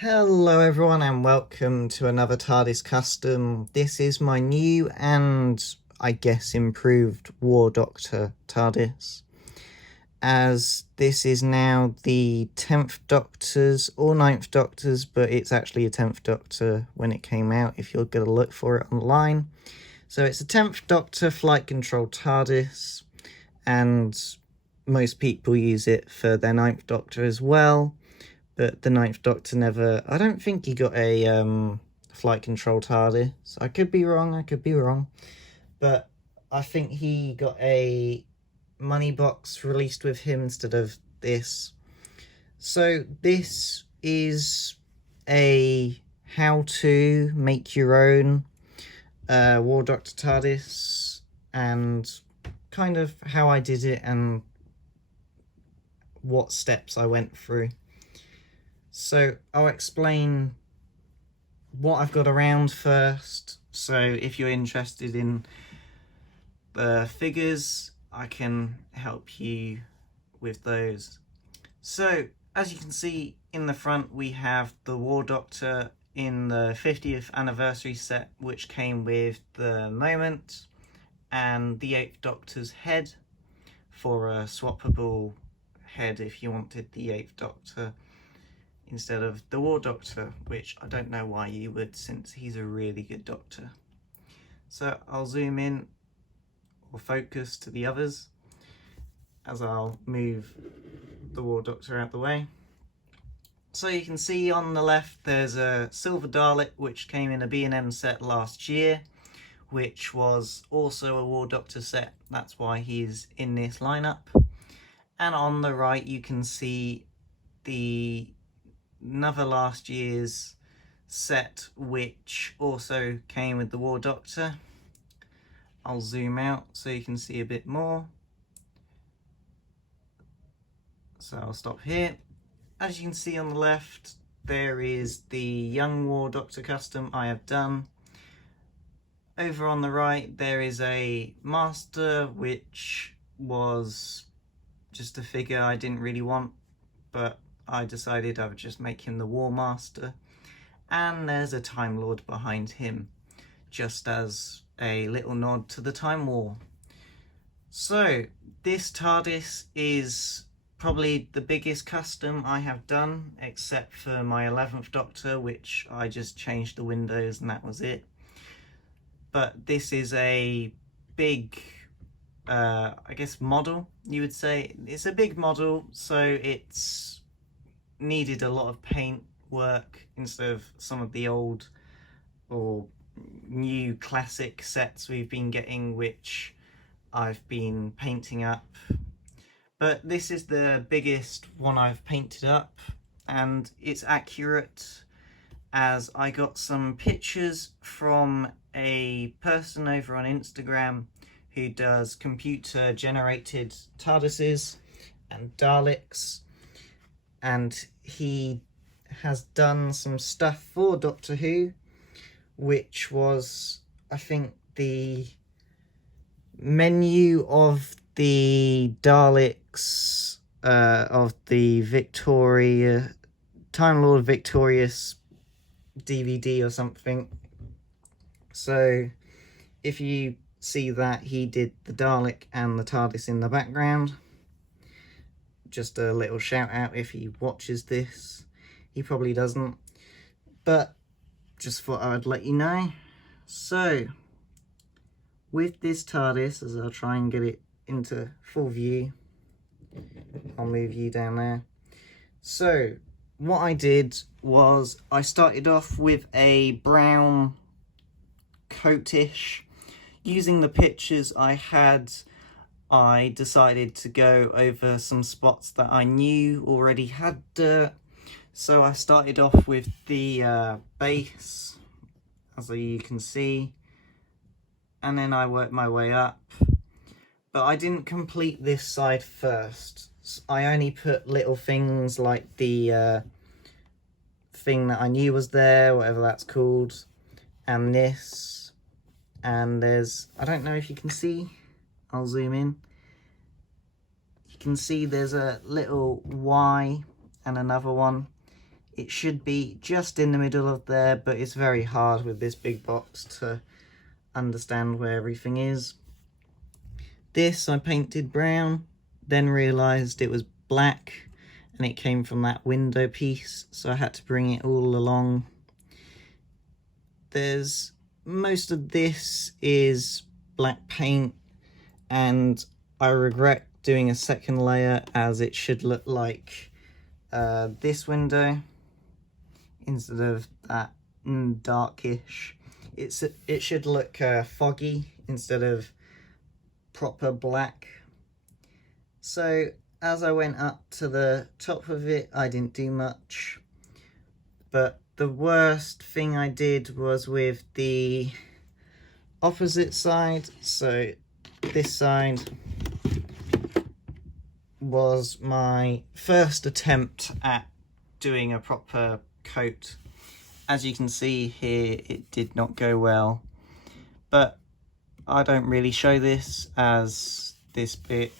Hello everyone and welcome to another Tardis custom. This is my new and I guess improved War Doctor Tardis, as this is now the 10th Doctor's or 9th Doctor's, but it's actually a 10th Doctor when it came out if you're going to look for it online. So it's a 10th Doctor flight control TARDIS, and most people use it for their 9th Doctor as well. But the 9th Doctor never... I don't think he got a flight control TARDIS. I could be wrong. But I think he got a money box released with him instead of this. So this is a how to make your own War Doctor TARDIS, and kind of how I did it and what steps I went through. So I'll explain what I've got around first. So if you're interested in the figures, I can help you with those. So as you can see in the front, we have the War Doctor in the 50th anniversary set, which came with the moment and the 8th Doctor's head for a swappable head if you wanted the 8th Doctor instead of the War Doctor, which I don't know why you would, since he's a really good Doctor. So I'll zoom in or focus to the others as I'll move the War Doctor out the way. So you can see on the left there's a Silver Dalek which came in a B&M set last year, which was also a War Doctor set. That's why he's in this lineup. And on the right you can see another last year's set which also came with the War Doctor. I'll zoom out so you can see a bit more. So I'll stop here. As you can see on the left, there is the Young War Doctor custom I have done. Over on the right there is a Master, which was just a figure I didn't really want, but I decided I would just make him the War Master. And there's a Time Lord behind him, just as a little nod to the Time War. So this TARDIS is probably the biggest custom I have done, except for my 11th Doctor, which I just changed the windows and that was it. But this is a big, I guess, model, you would say. It's a big model, so it's needed a lot of paint work instead of some of the old or new classic sets we've been getting, which I've been painting up. But this is the biggest one I've painted up, and it's accurate as I got some pictures from a person over on Instagram who does computer generated TARDISes and Daleks, and he has done some stuff for Doctor Who, which was, I think, the menu of the Daleks of the Time Lord Victorious DVD or something. So if you see that, he did the Dalek and the TARDIS in the background. Just a little shout out if he watches this. He probably doesn't, but just thought I would let you know. So with this TARDIS, as I'll try and get it into full view, I'll move you down there. So what I did was I started off with a brown coatish. Using the pictures I had, I decided to go over some spots that I knew already had dirt. So I started off with the base, as you can see, and then I worked my way up. But I didn't complete this side first. I only put little things like the thing that I knew was there, whatever that's called, and this. And there's, I don't know if you can see, I'll zoom in. You can see there's a little Y and another one. it should be just in the middle of there, but it's very hard with this big box to understand where everything is. This I painted brown, then realised it was black and it came from that window piece, so I had to bring it all along. There's most of this is black paint, and I regret doing a second layer as it should look like this window instead of that darkish. It should look foggy instead of proper black. So as I went up to the top of it, I didn't do much, but the worst thing I did was with the opposite side. So this side was my first attempt at doing a proper coat. As you can see here, it did not go well, but I don't really show this as this bit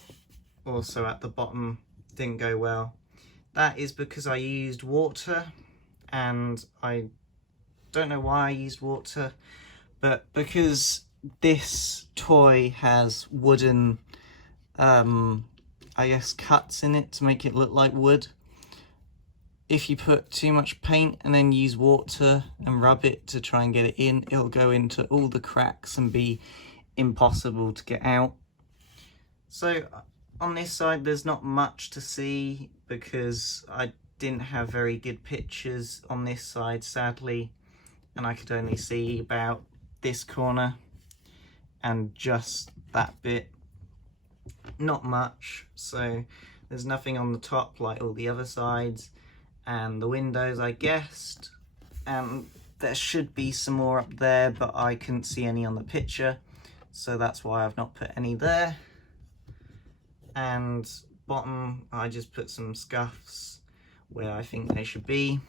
also at the bottom didn't go well. That is because I used water, and I don't know why I used water, but because this toy has wooden I guess cuts in it to make it look like wood, if you put too much paint and then use water and rub it to try and get it in, it'll go into all the cracks and be impossible to get out. So on this side there's not much to see because I didn't have very good pictures on this side, sadly, and I could only see about this corner and just that bit, not much. So there's nothing on the top like all the other sides, and the windows I guessed, and there should be some more up there, but I couldn't see any on the picture, so that's why I've not put any there. And bottom I just put some scuffs where I think they should be.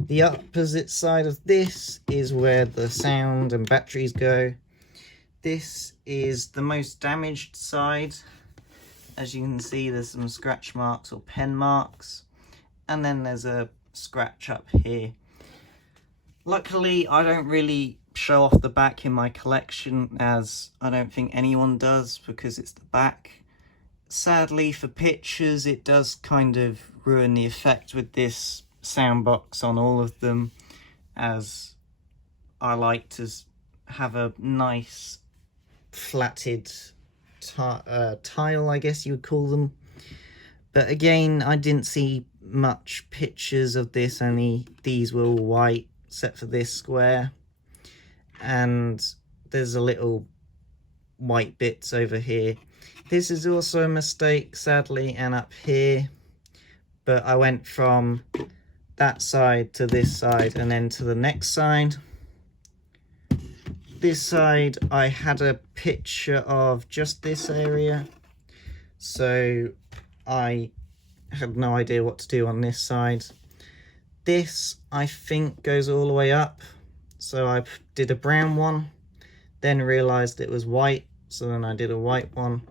The opposite side of this is where the sound and batteries go. This is the most damaged side. As you can see, there's some scratch marks or pen marks, and then there's a scratch up here. Luckily, I don't really show off the back in my collection, as I don't think anyone does, because it's the back. Sadly, for pictures, it does kind of ruin the effect with this sound box on all of them, as I like to have a nice flatted tile, I guess you would call them. But again, I didn't see much pictures of this, only these were all white except for this square, and there's a little white bits over here. This is also a mistake, sadly, and up here, but I went from that side to this side and then to the next side. This side I had a picture of just this area, so I had no idea what to do on this side. This I think goes all the way up, so I did a brown one, then realised it was white, so then I did a white one,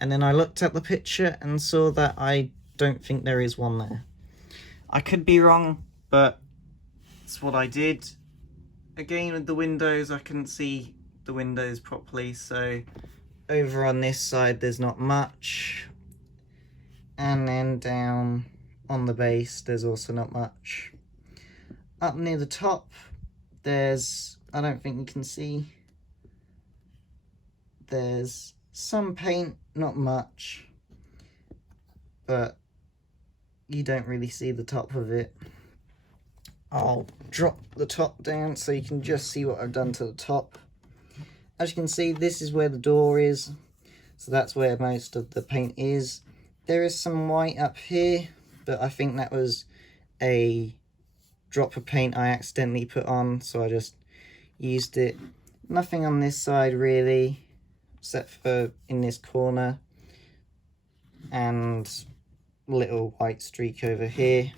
and then I looked at the picture and saw that I don't think there is one there. I could be wrong, but it's what I did. Again, with the windows, I couldn't see the windows properly, so over on this side there's not much, and then down on the base there's also not much. Up near the top there's, I don't think you can see, there's some paint, not much, but you don't really see the top of it. I'll drop the top down so you can just see what I've done to the top. As you can see, this is where the door is, so that's where most of the paint is. There is some white up here, but I think that was a drop of paint I accidentally put on, so I just used it. Nothing on this side really, except for in this corner, and little white streak over here,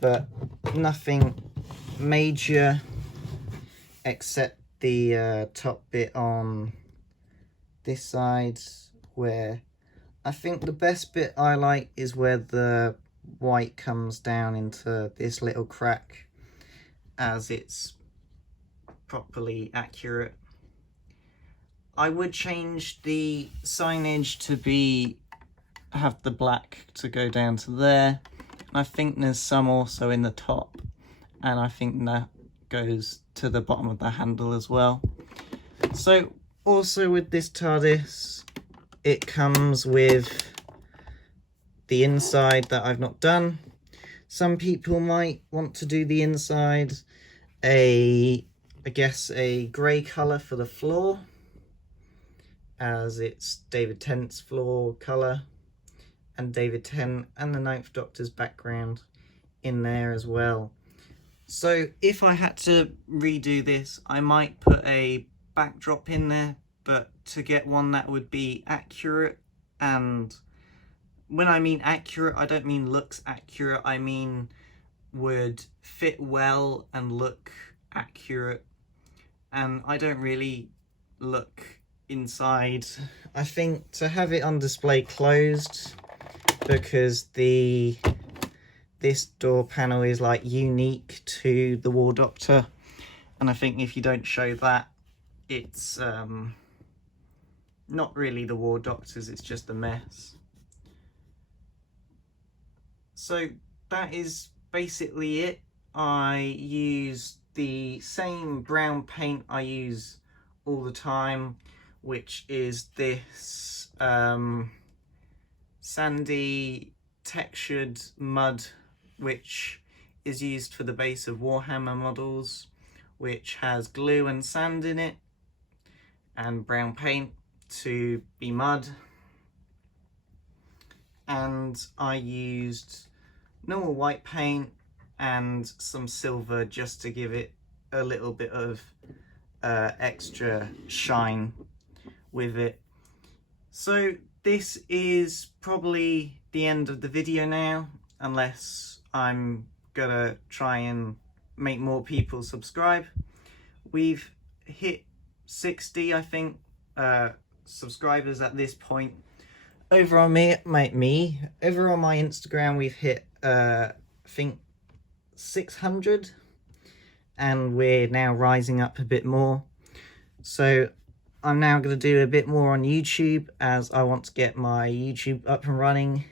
but nothing major except the top bit on this side, where I think the best bit I like is where the white comes down into this little crack as it's properly accurate. I would change the signage to have the black to go down to there. And I think there's some also in the top, and I think that goes to the bottom of the handle as well. So also with this TARDIS, it comes with the inside that I've not done. Some people might want to do the inside I guess a grey colour for the floor, as it's David Tennant's floor colour, and David Tennant and the Ninth Doctor's background in there as well. So if I had to redo this, I might put a backdrop in there, but to get one that would be accurate, and when I mean accurate, I don't mean looks accurate, I mean would fit well and look accurate. And I don't really look inside. I think to have it on display closed, because this door panel is like unique to the War Doctor, and I think if you don't show that, it's not really the War Doctor's, it's just a mess. So that is basically it. I use the same brown paint I use all the time, which is this sandy textured mud, which is used for the base of Warhammer models, which has glue and sand in it, and brown paint to be mud. And I used normal white paint and some silver just to give it a little bit of extra shine with it. So this is probably the end of the video now, unless I'm gonna try and make more people subscribe. We've hit 60, I think, subscribers at this point. Over on over on my Instagram, we've hit I think 600, and we're now rising up a bit more. So I'm now going to do a bit more on YouTube, as I want to get my YouTube up and running,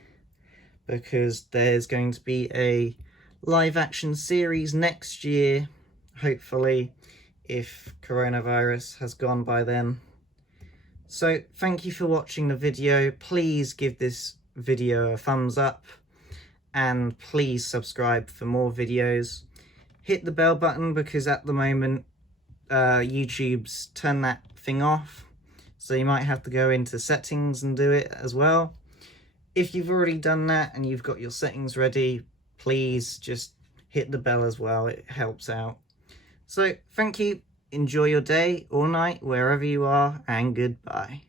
because there's going to be a live action series next year, hopefully, if coronavirus has gone by then. So thank you for watching the video. Please give this video a thumbs up, and please subscribe for more videos. Hit the bell button, because at the moment YouTube's turned that thing off, so you might have to go into settings and do it as well. If you've already done that and you've got your settings ready, please just hit the bell as well, it helps out. So thank you, enjoy your day or night wherever you are, and goodbye.